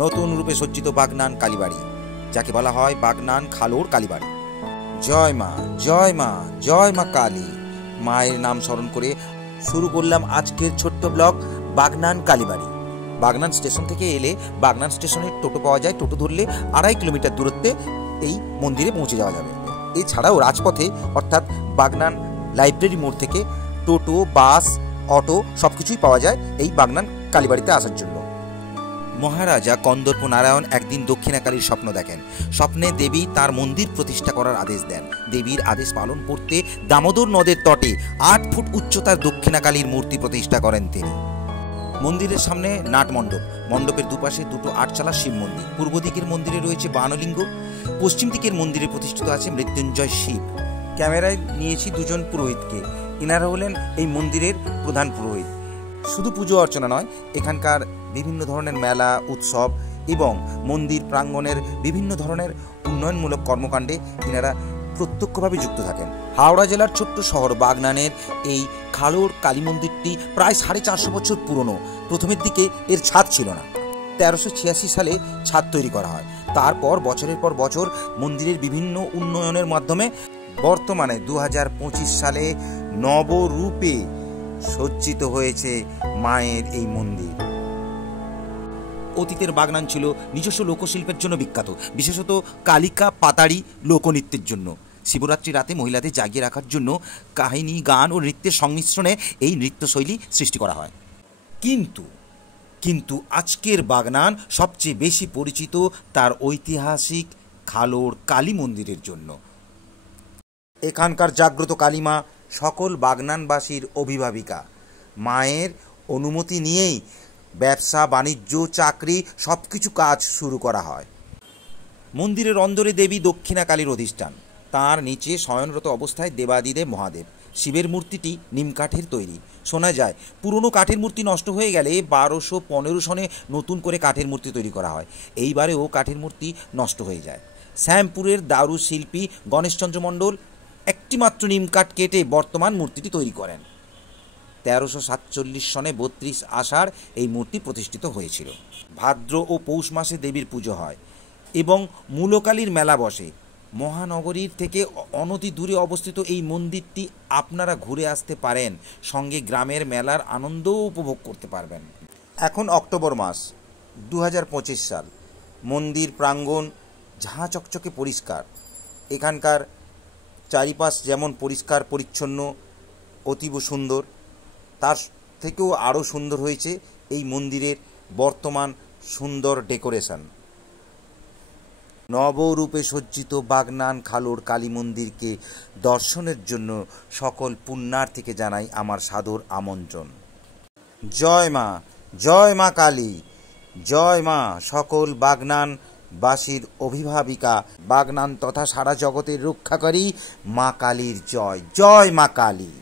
নতুন রূপে সজ্জিত বাগনান কালীবাড়ি, যাকে বলা হয় বাগনান খালোর কালীবাড়ি। জয় মা, জয় মা, জয় মা কালী। মায়ের নাম স্মরণ করে শুরু করলাম আজকের ছোট্ট ব্লগ বাগনান কালীবাড়ি। বাগনান স্টেশন থেকে এলে বাগনান স্টেশনের টোটো পাওয়া যায়। টোটো ধরলে 2.5 কিলোমিটার দূরত্বে এই মন্দিরে পৌঁছে যাওয়া যাবে। এছাড়াও রাজপথে অর্থাৎ বাগনান লাইব্রেরি মোড় থেকে টোটো, বাস, অটো সবকিছুই পাওয়া যায় এই বাগনান কালীবাড়িতে আসার জন্য। মহারাজা কন্দর্প নারায়ণ একদিন দক্ষিণাকালীর স্বপ্ন দেখেন। স্বপ্নে দেবী তার মন্দির প্রতিষ্ঠা করার আদেশ দেন। দেবীর আদেশ পালন করতে দামোদর নদের তটে 8 ফুট উচ্চতার দক্ষিণাকালীর মূর্তি প্রতিষ্ঠা করেন তিনি। মন্দিরের সামনে নাট মণ্ডপ, মণ্ডপের দুপাশে দুটো 8চালা শিব মন্দির। পূর্ব দিকের মন্দিরে রয়েছে বানলিঙ্গ, পশ্চিম দিকের মন্দিরে প্রতিষ্ঠিত আছে মৃত্যুঞ্জয় শিব। ক্যামেরায় নিয়েছি 2 জন পুরোহিতকে। ইনারা হলেন এই মন্দিরের প্রধান পুরোহিত। শুধু পুজো অর্চনা নয়, এখানকার বিভিন্ন ধরনের মেলা, উৎসব এবং মন্দির প্রাঙ্গণের বিভিন্ন ধরনের উন্নয়নমূলক কর্মকাণ্ডে ইনারা প্রত্যক্ষভাবে যুক্ত থাকেন। হাওড়া জেলার ছোট্ট শহর বাগনানের এই খালোর কালী মন্দিরটি প্রায় 450 বছর পুরনো। প্রথমের দিকে এর ছাদ ছিল না। 1386 সালে ছাদ তৈরি করা হয়। তারপর বছরের পর বছর মন্দিরের বিভিন্ন উন্নয়নের মাধ্যমে বর্তমানে 2025 সালে নবরূপে সজ্জিত হয়েছে মায়ের এই মন্দির। অতীতের বাগনান ছিল নিজস্ব লোকশিল্পের জন্য বিখ্যাত, বিশেষত কালিকা পাতাড়ি লোকনৃত্যের জন্য। শিবরাত্রি রাতে মহিলাদের জাগিয়ে রাখার জন্য কাহিনী, গান ও নৃত্যের সংমিশ্রণে এই নৃত্যশৈলী সৃষ্টি করা হয়। কিন্তু আজকের বাগনান সবচেয়ে বেশি পরিচিত তার ঐতিহাসিক খালোর কালী মন্দিরের জন্য। এখানকার জাগ্রত কালীমা সকল বাগনানবাসীর অভিভাবিকা। মায়ের অনুমতি নিয়েই ব্যবসা, বাণিজ্য, চাকরি সবকিছু কাজ শুরু করা হয়। মন্দিরের অন্দরে দেবী দক্ষিণা কালীর অধিষ্ঠান। তার নিচে শয়নরত অবস্থায় দেবাদিদেব মহাদেব। শিবের মূর্তিটি নিমকাঠের তৈরি। শোনা যায় পুরনো কাঠের মূর্তি নষ্ট হয়ে গেলে 1215 সনে নতুন করে কাঠের মূর্তি তৈরি করা হয়। এইবারেও কাঠের মূর্তি নষ্ট হয়ে যায়। শ্যামপুরের দারু শিল্পী গণেশচন্দ্র মণ্ডল একটিমাত্র নিমকাঠ কেটে বর্তমান মূর্তিটি তৈরি করেন। 1347 সনে 32 আষাঢ় এই মূর্তি প্রতিষ্ঠিত হয়েছিল। ভাদ্র ও পৌষ মাসে দেবীর পুজো হয় এবং মূলকালীর মেলা বসে। মহানগরীর থেকে অনতি দূরে অবস্থিত এই মন্দিরটি আপনারা ঘুরে আসতে পারেন, সঙ্গে গ্রামের মেলার আনন্দও উপভোগ করতে পারবেন। এখন অক্টোবর মাস, 2025 সাল। মন্দির প্রাঙ্গণ ঝাঁ চকচকে পরিষ্কার। এখানকার চারিপাশ যেমন পরিষ্কার পরিচ্ছন্ন, অতীব সুন্দর, তার থেকেও আরও সুন্দর হয়েছে এই মন্দিরের বর্তমান সুন্দর ডেকোরেশন। নবরূপে সজ্জিত বাগনান খালোর কালী মন্দিরকে দর্শনের জন্য সকল পুণ্যার্থীকে জানাই আমার সাদর আমন্ত্রণ। জয় মা, জয় মা কালী, জয় মা সকল বাগনানবাসীর অভিভাবিকা, বাগনান তথা সারা জগতের রক্ষাকারী মা কালীর জয়। জয় মা কালী।